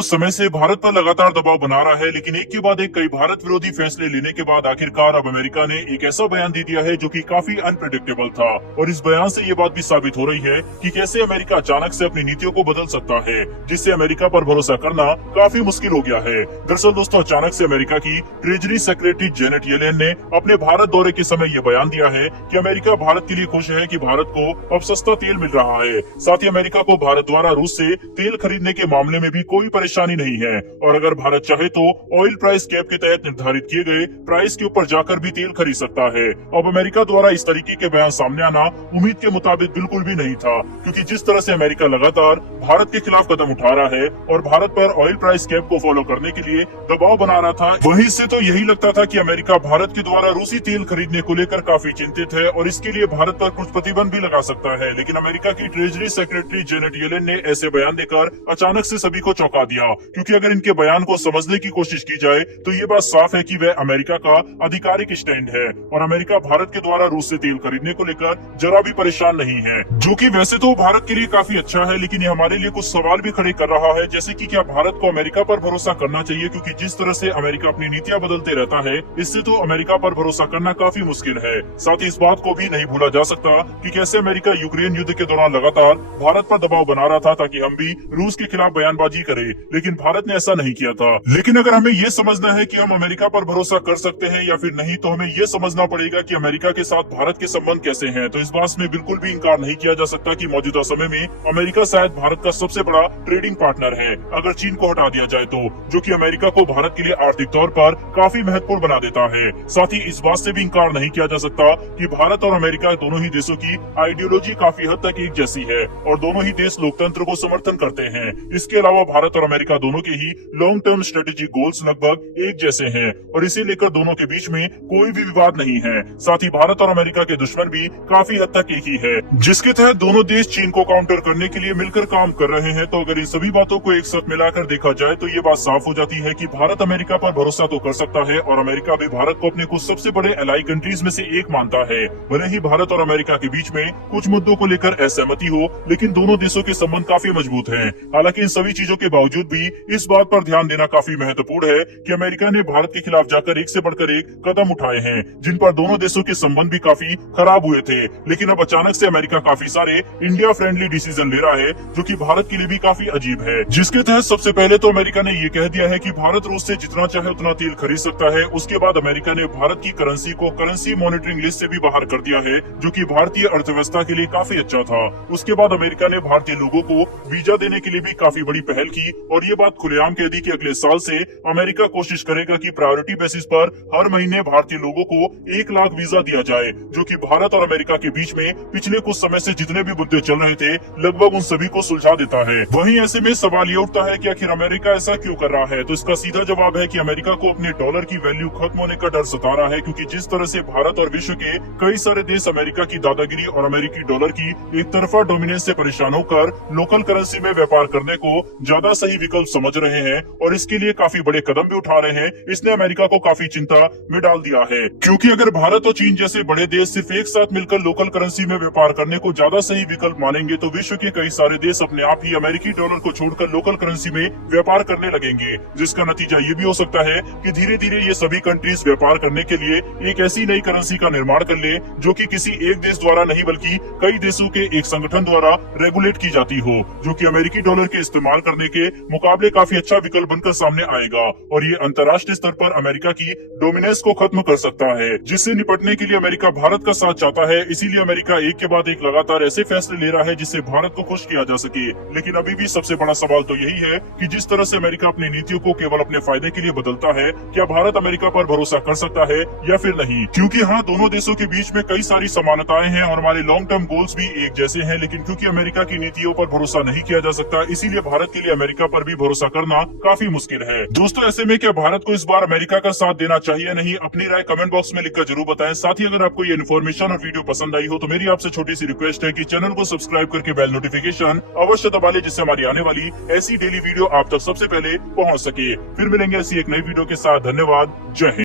कुछ समय से भारत पर लगातार दबाव बना रहा है, लेकिन एक के बाद एक कई भारत विरोधी फैसले लेने के बाद आखिरकार अब अमेरिका ने एक ऐसा बयान दे दिया है जो कि काफी अनप्रेडिक्टेबल था। और इस बयान से ये बात भी साबित हो रही है कि कैसे अमेरिका अचानक से अपनी नीतियों को बदल सकता है, जिससे अमेरिका पर भरोसा करना काफी मुश्किल हो गया है। दरअसल दोस्तों, अचानक से अमेरिका की ट्रेजरी सेक्रेटरी जेनेट येलेन ने अपने भारत दौरे के समय ये बयान दिया है कि अमेरिका भारत के लिए खुश है कि भारत को अब सस्ता तेल मिल रहा है। साथ ही अमेरिका को भारत द्वारा रूस से तेल खरीदने के मामले में भी कोई परेशानी नहीं है, और अगर भारत चाहे तो ऑयल प्राइस कैप के तहत निर्धारित किए गए प्राइस के ऊपर जाकर भी तेल खरीद सकता है। अब अमेरिका द्वारा इस तरीके के बयान सामने आना उम्मीद के मुताबिक बिल्कुल भी नहीं था, क्योंकि जिस तरह से अमेरिका लगातार भारत के खिलाफ कदम उठा रहा है और भारत पर ऑयल प्राइस कैप को फॉलो करने के लिए दबाव बना रहा था, वहीं से तो यही लगता था कि अमेरिका भारत के द्वारा रूसी तेल खरीदने को लेकर काफी चिंतित है और इसके लिए भारत पर कुछ प्रतिबंध भी लगा सकता है। लेकिन अमेरिका की ट्रेजरी सेक्रेटरी जेनेट येलेन ने ऐसे बयान देकर अचानक से सभी को चौंका दिया, क्योंकि अगर इनके बयान को समझने की कोशिश की जाए तो ये बात साफ है कि वह अमेरिका का आधिकारिक स्टैंड है और अमेरिका भारत के द्वारा रूस से तेल खरीदने को लेकर जरा भी परेशान नहीं है, जो कि वैसे तो भारत के लिए काफी अच्छा है। लेकिन ये हमारे लिए कुछ सवाल भी खड़े कर रहा है, जैसे कि क्या भारत को अमेरिका पर भरोसा करना चाहिए, क्योंकि जिस तरह से अमेरिका अपनी नीतियां बदलते रहता है, इससे तो अमेरिका पर भरोसा करना काफी मुश्किल है। साथ ही इस बात को भी नहीं भूला जा सकता कि कैसे अमेरिका यूक्रेन युद्ध के दौरान लगातार भारत पर दबाव बना रहा था ताकि हम भी रूस के खिलाफ बयानबाजी करें, लेकिन भारत ने ऐसा नहीं किया था। लेकिन अगर हमें ये समझना है कि हम अमेरिका पर भरोसा कर सकते हैं या फिर नहीं, तो हमें ये समझना पड़ेगा कि अमेरिका के साथ भारत के संबंध कैसे हैं। तो इस बात में बिल्कुल भी इंकार नहीं किया जा सकता कि मौजूदा समय में अमेरिका शायद भारत का सबसे बड़ा ट्रेडिंग पार्टनर है, अगर चीन को हटा दिया जाए तो, जो कि अमेरिका को भारत के लिए आर्थिक तौर पर काफी महत्वपूर्ण बना देता है। साथ ही इस बात से भी इंकार नहीं किया जा सकता कि भारत और अमेरिका दोनों ही देशों की आइडियोलॉजी काफी हद तक एक जैसी है और दोनों ही देश लोकतंत्र को समर्थन करते हैं। इसके अलावा भारत और अमेरिका दोनों के ही लॉन्ग टर्म स्ट्रेटेजिक गोल्स लगभग एक जैसे हैं और इसे लेकर दोनों के बीच में कोई भी विवाद नहीं है। साथ ही भारत और अमेरिका के दुश्मन भी काफी हद तक एक ही है, जिसके तहत दोनों देश चीन को काउंटर करने के लिए मिलकर काम कर रहे हैं। तो अगर इन सभी बातों को एक साथ मिलाकर देखा जाए तो ये बात साफ हो जाती है कि भारत अमेरिका पर भरोसा तो कर सकता है और अमेरिका भी भारत को अपने कुछ सबसे बड़े एलाई कंट्रीज में से एक मानता है। भले ही भारत और अमेरिका के बीच में कुछ मुद्दों को लेकर असहमति हो, लेकिन दोनों देशों के संबंध काफी मजबूत हैं। हालांकि इन सभी चीजों के बावजूद भी इस बात पर ध्यान देना काफी महत्वपूर्ण है कि अमेरिका ने भारत के खिलाफ जाकर एक से बढ़कर एक कदम उठाए हैं, जिन पर दोनों देशों के संबंध भी काफी खराब हुए थे। लेकिन अब अचानक से अमेरिका काफी सारे इंडिया फ्रेंडली डिसीजन ले रहा है, जो कि भारत के लिए भी काफी अजीब है। जिसके तहत सबसे पहले तो अमेरिका ने ये कह दिया है कि भारत रूस से जितना चाहे उतना तेल खरीद सकता है। उसके बाद अमेरिका ने भारत की करेंसी को करेंसी मॉनिटरिंग लिस्ट से भी बाहर कर दिया है, जो कि भारतीय अर्थव्यवस्था के लिए काफी अच्छा था। उसके बाद अमेरिका ने भारतीय लोगों को वीजा देने के लिए भी काफी बड़ी पहल की और ये बात खुलेआम कह दी कि अगले साल से अमेरिका कोशिश करेगा कि प्रायोरिटी बेसिस पर हर महीने भारतीय लोगों को 1 लाख वीजा दिया जाए, जो कि भारत और अमेरिका के बीच में पिछले कुछ समय से जितने भी मुद्दे चल रहे थे लगभग उन सभी को सुलझा देता है। वहीं ऐसे में सवाल ये उठता है कि आखिर अमेरिका ऐसा क्यों कर रहा है। तो इसका सीधा जवाब है कि अमेरिका को अपने डॉलर की वैल्यू खत्म होने का डर सता रहा है, क्योंकि जिस तरह से भारत और विश्व के कई सारे देश अमेरिका की दादागिरी और अमेरिकी डॉलर की एक तरफा डोमिनेंस से परेशान होकर लोकल करेंसी में व्यापार करने को ज्यादा सही विकल्प समझ रहे हैं और इसके लिए काफी बड़े कदम भी उठा रहे हैं। इसने अमेरिका को काफी चिंता में डाल दिया है, क्योंकि अगर भारत और चीन जैसे बड़े देश सिर्फ एक साथ मिलकर लोकल करेंसी में व्यापार करने को ज्यादा सही विकल्प मानेंगे तो विश्व के कई सारे देश अपने आप ही अमेरिकी डॉलर को छोड़कर लोकल करेंसी में व्यापार करने लगेंगे, जिसका नतीजा ये भी हो सकता है कि धीरे धीरे ये सभी कंट्रीज व्यापार करने के लिए एक ऐसी नई करेंसी का निर्माण कर ले जो कि किसी एक देश द्वारा नहीं बल्कि कई देशों के एक संगठन द्वारा रेगुलेट की जाती हो, जो कि अमेरिकी डॉलर के इस्तेमाल करने के मुकाबले काफी अच्छा विकल्प बनकर सामने आएगा और ये अंतर्राष्ट्रीय स्तर पर अमेरिका की डोमिनेंस को खत्म कर सकता है, जिससे निपटने के लिए अमेरिका भारत का साथ चाहता है। इसीलिए अमेरिका एक के बाद एक लगातार ऐसे फैसले ले रहा है जिससे भारत को खुश किया जा सके। लेकिन अभी भी सबसे बड़ा सवाल तो यही है कि जिस तरह से अमेरिका अपनी नीतियों को केवल अपने फायदे के लिए बदलता है, क्या भारत अमेरिका पर भरोसा कर सकता है या फिर नहीं। क्योंकि हाँ, दोनों देशों के बीच में कई सारी समानताएं हैं और हमारे लॉन्ग टर्म गोल्स भी एक जैसे हैं, लेकिन क्योंकि अमेरिका की नीतियों पर भरोसा नहीं किया जा सकता, इसीलिए भारत के लिए अमेरिका पर भी भरोसा करना काफी मुश्किल है। दोस्तों, ऐसे में क्या भारत को इस बार अमेरिका का साथ देना चाहिए नहीं, अपनी राय कमेंट बॉक्स में लिखकर जरूर बताएं। साथ ही अगर आपको ये इन्फॉर्मेशन और वीडियो पसंद आई हो तो मेरी आपसे छोटी सी रिक्वेस्ट है कि चैनल को सब्सक्राइब करके बेल नोटिफिकेशन अवश्य दबा ले, जिससे हमारी आने वाली ऐसी डेली वीडियो आप तक सबसे पहले पहुंच सके। फिर मिलेंगे ऐसी एक नई वीडियो के साथ। धन्यवाद। जय हिंद।